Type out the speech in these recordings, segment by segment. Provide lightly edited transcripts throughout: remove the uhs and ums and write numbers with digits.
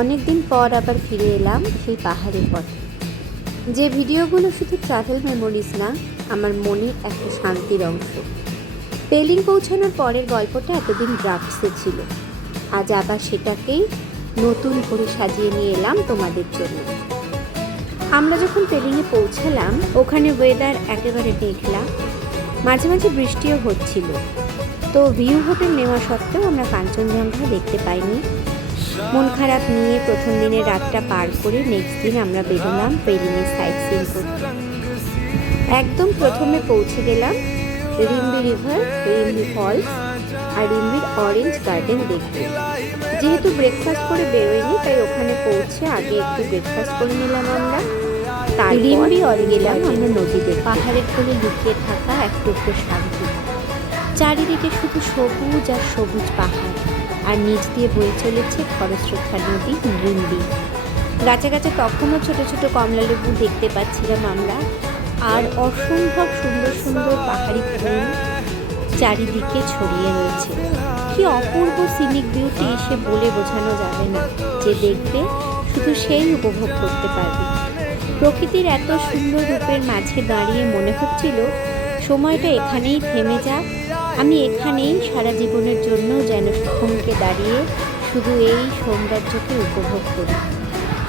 অনেক দিন পর আবার ফিরে এলাম সেই পাহাড়ের পথে। যে ভিডিওগুলো শুধু ট্রাভেল মেমোরিজ না, আমার মনের একটা শান্তির অংশ। পেলিং পৌঁছানোর পরের গল্পটা এতদিন ড্রাফটসে ছিল, আজ আবার সেটাকেই নতুন করে সাজিয়ে নিয়ে এলাম তোমাদের জন্য। আমরা যখন পেলিংয়ে পৌঁছালাম, ওখানে ওয়েদার একেবারে মেঘলা, মাঝে মাঝে বৃষ্টিও হচ্ছিল। তো ভিউ হোটেল নেওয়া সত্ত্বেও আমরা কাঞ্চনজঙ্ঘা দেখতে পাইনি। মন খারাপ নিয়ে প্রথম দিনের রাতটা পার করে নেক্সট দিন আমরা বেরোলাম পেলিংয়ে সাইট সিইং করতে। একদম প্রথমে পৌঁছে গেলাম রিম্বি রিভার, রিম্বি ফলস আর রিম্বির অরেঞ্জ গার্ডেন দেখতে। যেহেতু ব্রেকফাস্ট করে বেরোয়নি, তাই ওখানে পৌঁছে আগে একটু ব্রেকফাস্ট করে নিলাম আমরা। তার রিম্বি গেলাম আমরা নদীতে। পাহাড়ের কোলে লুকিয়ে থাকা এক টুকরো শান্তি। চারিদিকে শুধু সবুজ আর সবুজ পাহাড়, আর নিচ দিয়ে বয়ে চলেছে খরস্রোতা নদী রিম্বি। গাছে গাছে তখনও ছোট ছোট কমলা লেবু দেখতে পাচ্ছিলাম আমরা, আর অসম্ভব সুন্দর সুন্দর পাহাড়ি ফুল চারিদিকে ছড়িয়ে রয়েছে। কি অপূর্ব সিনিক বিউটি, সে বলে বোঝানো যাবে না। যে দেখবে শুধু সেই উপভোগ করতে পারবে। প্রকৃতির এত সুন্দর রূপের মাঝে দাঁড়িয়ে মনে হচ্ছিল সময়টা এখানেই থেমে যাক, আমি এখানেই সারা জীবনের জন্য যেন থমকে দাঁড়িয়ে শুধু এই সৌন্দর্যকে উপভোগ করি।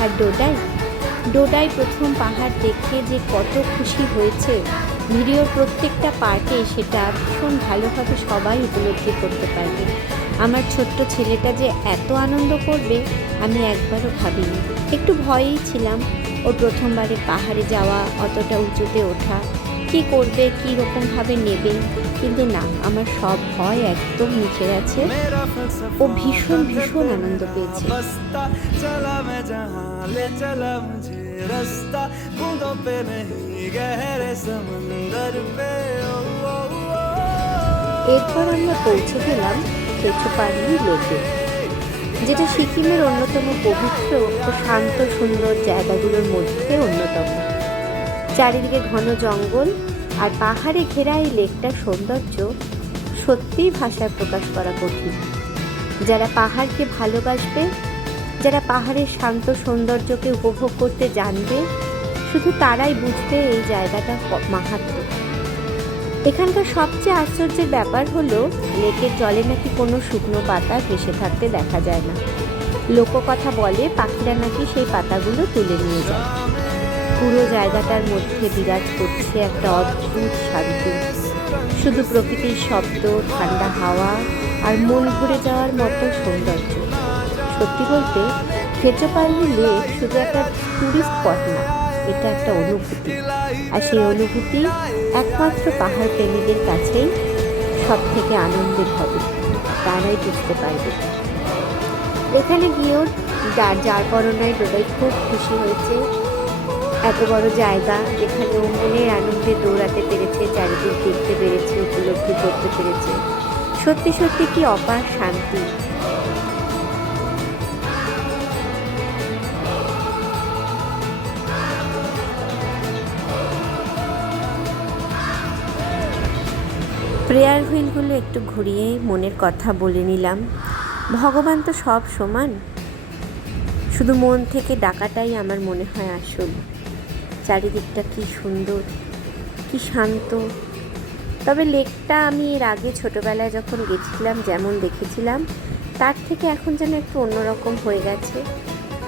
আর ডোডাই প্রথম পাহাড় দেখে যে কত খুশি হয়েছে, ভিডিওর প্রত্যেকটা পার্টে সেটা ভীষণ ভালোভাবে সবাই উপলব্ধি করতে পারবে। আমার ছোট্ট ছেলেটা যে এত আনন্দ করবে আমি একবারও ভাবিনি। একটু ভয়েই ছিলাম, ওর প্রথমবারে পাহাড়ে যাওয়া, অতটা উঁচুতে ওঠা, কী করবে, কী রকমভাবে নেবে, কিন্তু না, আমার সব ভয় একদম মুছে গেছে। ও ভীষণ ভীষণ আনন্দ পেয়েছে। এরপর আমরা পৌঁছে গেলাম কেচোপানি লেকে, যেটা সিকিমের অন্যতম পবিত্র ও শান্ত সুন্দর জায়গাগুলোর মধ্যে অন্যতম। চারিদিকে ঘন জঙ্গল আর পাহাড়ে ঘেরা এই লেকটার সৌন্দর্য সত্যিই ভাষায় প্রকাশ করা কঠিন। যারা পাহাড়কে ভালোবাসবে, যারা পাহাড়ের শান্ত সৌন্দর্যকে উপভোগ করতে জানবে, শুধু তারাই বুঝবে এই জায়গাটা মাহাত্ম্য। এখানকার সবচেয়ে আশ্চর্যের ব্যাপার হলো লেকের জলে নাকি কোনো শুকনো পাতা ভেসে থাকতে দেখা যায় না। লোককথা বলে পাখিরা নাকি সেই পাতাগুলো তুলে নিয়ে যায়। পুরো জায়গাটার মধ্যে বিরাজ করছে একটা অদ্ভুত শান্তি। শুধু প্রকৃতির শব্দ, ঠান্ডা হাওয়া আর মন ভরে যাওয়ার মতো সৌন্দর্য। সত্যি বলতে কেচোপানি লেক শুধু একটা টুরিস্ট স্পট না, এটা একটা অনুভূতি। আর সেই অনুভূতি একমাত্র পাহাড় প্রেমীদের কাছেই সব থেকে আনন্দের হবে, তারাই বুঝতে পারবে। এখানে গিয়েও যার পরনায় ডোডাই খুব খুশি হয়েছে। এত বড় জায়গা যেখানে ও মনের আনন্দে দৌড়াতে পেরেছে, চারিদিক দেখতে পেরেছে, উপলব্ধি করতে পেরেছে। সত্যি সত্যি কি অপার শান্তি। প্রেয়ার হুইলগুলো একটু ঘুরিয়ে মনের কথা বলে নিলাম। ভগবান তো সব সমান, শুধু মন থেকে ডাকাটাই আমার মনে হয় আসল। চারিদিকটা কি সুন্দর, কি শান্ত। তবে লেকটা আমি এর আগে ছোটোবেলায় যখন গেছিলাম যেমন দেখেছিলাম, তার থেকে এখন যেন একটু অন্যরকম হয়ে গেছে।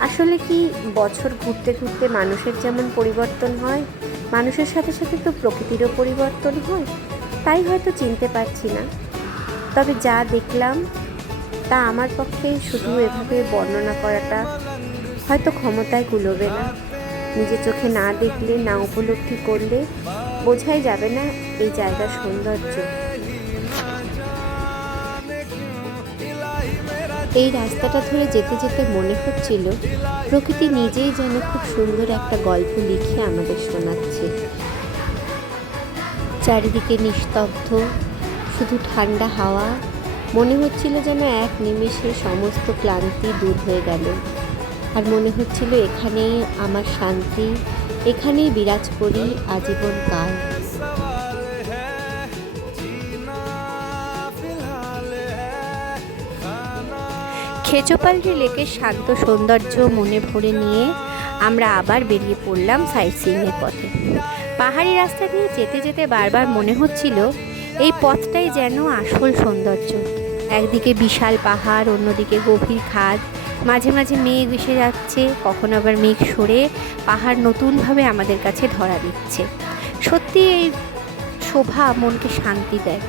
আসলে কি, বছর ঘুরতে ঘুরতে মানুষের যেমন পরিবর্তন হয়, মানুষের সাথে সাথে তো প্রকৃতিরও পরিবর্তন হয়, তাই হয়তো চিনতে পারছি না। তবে যা দেখলাম তা আমার পক্ষে শুধু এভাবে বর্ণনা করাটা হয়তো ক্ষমতায় কুলোবে না। নিজের চোখে না দেখলে, না উপলব্ধি করলে বোঝাই যাবে না এই জায়গার সৌন্দর্য। এই রাস্তাটা ধরে যেতে যেতে মনে হচ্ছিল প্রকৃতি নিজেই যেন খুব সুন্দর একটা গল্প লিখে আমাদের শোনাচ্ছে। চারিদিকে নিস্তব্ধ, শুধু ঠান্ডা হাওয়া। মনে হচ্ছিল যেন এক নিমেষে সমস্ত ক্লান্তি দূর হয়ে গেল। আর মনে হচ্ছিল এখানেই আমার শান্তি, এখানেই বিরাজ করি আজীবন কাল। খেচোপাল্টি লেকের শান্ত সৌন্দর্য মনে ভরে নিয়ে আমরা আবার বেরিয়ে পড়লাম সাইট সিইংয়ের পথে। পাহাড়ি রাস্তা দিয়ে যেতে যেতে বারবার মনে হচ্ছিল এই পথটাই যেন আসল সৌন্দর্য। একদিকে বিশাল পাহাড়, অন্যদিকে গভীর খাদ, মাঝে মাঝে মেঘ এসে যাচ্ছে, কখনো আবার মেঘ সরে পাহাড় নতুনভাবে আমাদের কাছে ধরা দিচ্ছে। সত্যি এই শোভা মনকে শান্তি দেয়।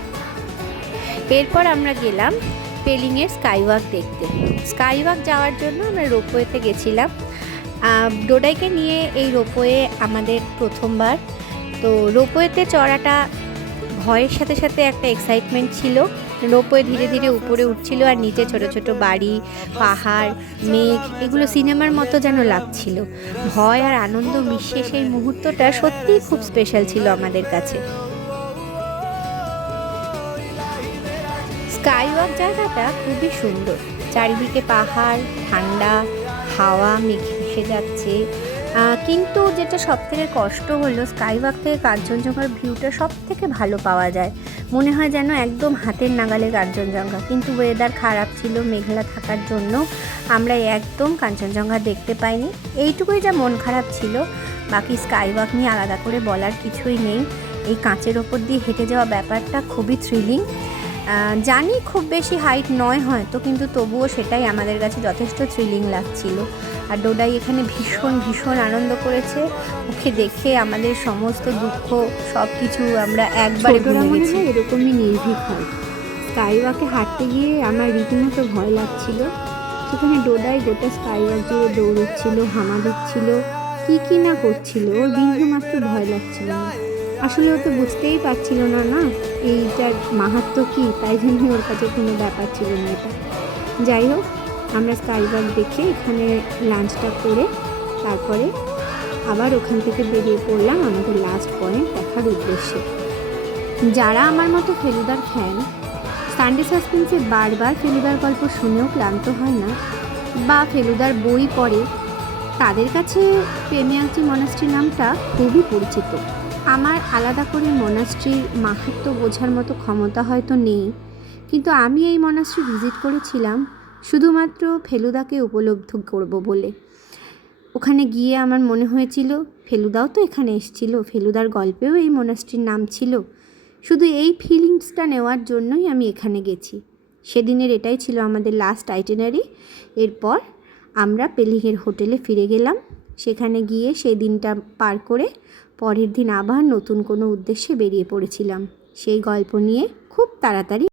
এরপর আমরা গেলাম পেলিংয়ের স্কাইওয়াক দেখতে। স্কাইওয়াক যাওয়ার জন্য আমরা রোপওয়েতে গেছিলাম। ডোডাইকে নিয়ে এই রোপওয়ে আমাদের প্রথমবার। তো রোপওয়েতে চড়াটা ভয়ের সাথে সাথে একটা এক্সাইটমেন্ট ছিল। রোপওয়ে ধীরে ধীরে উপরে উঠছিল আর নিচে ছোট ছোট বাড়ি, পাহাড়, মেঘ, এগুলো সিনেমার মতো যেন লাগছিল। ভয় আর আনন্দ মিশিয়ে সেই মুহূর্তটা সত্যিই খুব স্পেশাল ছিল আমাদের কাছে। স্কাইওয়াক জায়গাটা খুবই সুন্দর, চারিদিকে পাহাড়, ঠান্ডা হাওয়া, মেঘ ভেসে যাচ্ছে। কিন্তু যেটা সবথেকে কষ্ট হলো, স্কাইওয়াক থেকে কাঞ্চনজঙ্ঘার ভিউটা সব থেকে ভালো পাওয়া যায়। মনে হয় যেন একদম হাতের নাগালে কাঞ্চনজঙ্ঘা, কিন্তু ওয়েদার খারাপ ছিল, মেঘলা থাকার জন্য আমরা একদম কাঞ্চনজঙ্ঘা দেখতে পাইনি। এইটুকুই যা মন খারাপ ছিল, বাকি স্কাইওয়াক নিয়ে আলাদা করে বলার কিছুই নেই। এই কাঁচের ওপর দিয়ে হেঁটে যাওয়া ব্যাপারটা খুবই থ্রিলিং। জানি খুব বেশি হাইট নয় হয়তো, কিন্তু তবুও সেটাই আমাদের কাছে যথেষ্ট থ্রিলিং লাগছিল। আর ডোডাই এখানে ভীষণ ভীষণ আনন্দ করেছে। ওকে দেখে আমাদের সমস্ত দুঃখ সব কিছু আমরা একবারে ভুলে গেছি। এরকমই নির্ভীক হয়। স্কাইওয়াকে হাঁটতে গিয়ে আমার রীতিমতো ভয় লাগছিল। সেখানে ডোডাই গোটা স্কাইওয়াক জুড়ে দৌড়চ্ছিল, হামা দিচ্ছিল, কী না করছিল। ওর বিন্দুমাত্র ভয় লাগছিল না। আসলে ও তো বুঝতেই পারছিল না এইটার মাহাত্ম্য কী, তাই জন্যই ওর কাছে কোনো ব্যাপার ছিল না এটা। যাই হোক, আমরা স্কাইওয়াক দেখে এখানে লাঞ্চটা করে তারপরে আবার ওখান থেকে বেরিয়ে পড়লাম আমাদের লাস্ট পয়েন্ট দেখার উদ্দেশ্যে। যারা আমার মতো ফেলুদার ফ্যান, সানডে সাসপেন্সে বারবার ফেলুদার গল্প শুনেও ক্লান্ত হয় না, বা ফেলুদার বই পড়ে, তাদের কাছে প্রেমিয়াচি মনাস্ট্রি নামটা খুবই পরিচিত। আমার আলাদা করে মনাস্ট্রির মাহাত্ম্য বোঝার মতো ক্ষমতা হয়তো নেই, কিন্তু আমি এই মনাস্ট্রি ভিজিট করেছিলাম শুধুমাত্র ফেলুদাকে উপলব্ধ করব বলে। ওখানে গিয়ে আমার মনে হয়েছিল ফেলুদাও তো এখানে এসেছিল, ফেলুদার গল্পেও এই মনাস্ট্রির নাম ছিল। শুধু এই ফিলিংসটা নেওয়ার জন্যই আমি এখানে গেছি। সেদিনের এটাই ছিল আমাদের লাস্ট আইটিনারি। এরপর আমরা পেলিংয়ের হোটেলে ফিরে গেলাম। সেখানে গিয়ে সেই দিনটা পার করে পরের দিন আবার নতুন কোনো উদ্দেশ্যে বেরিয়ে পড়েছিলাম সেই গল্প নিয়ে খুব তাড়াতাড়ি।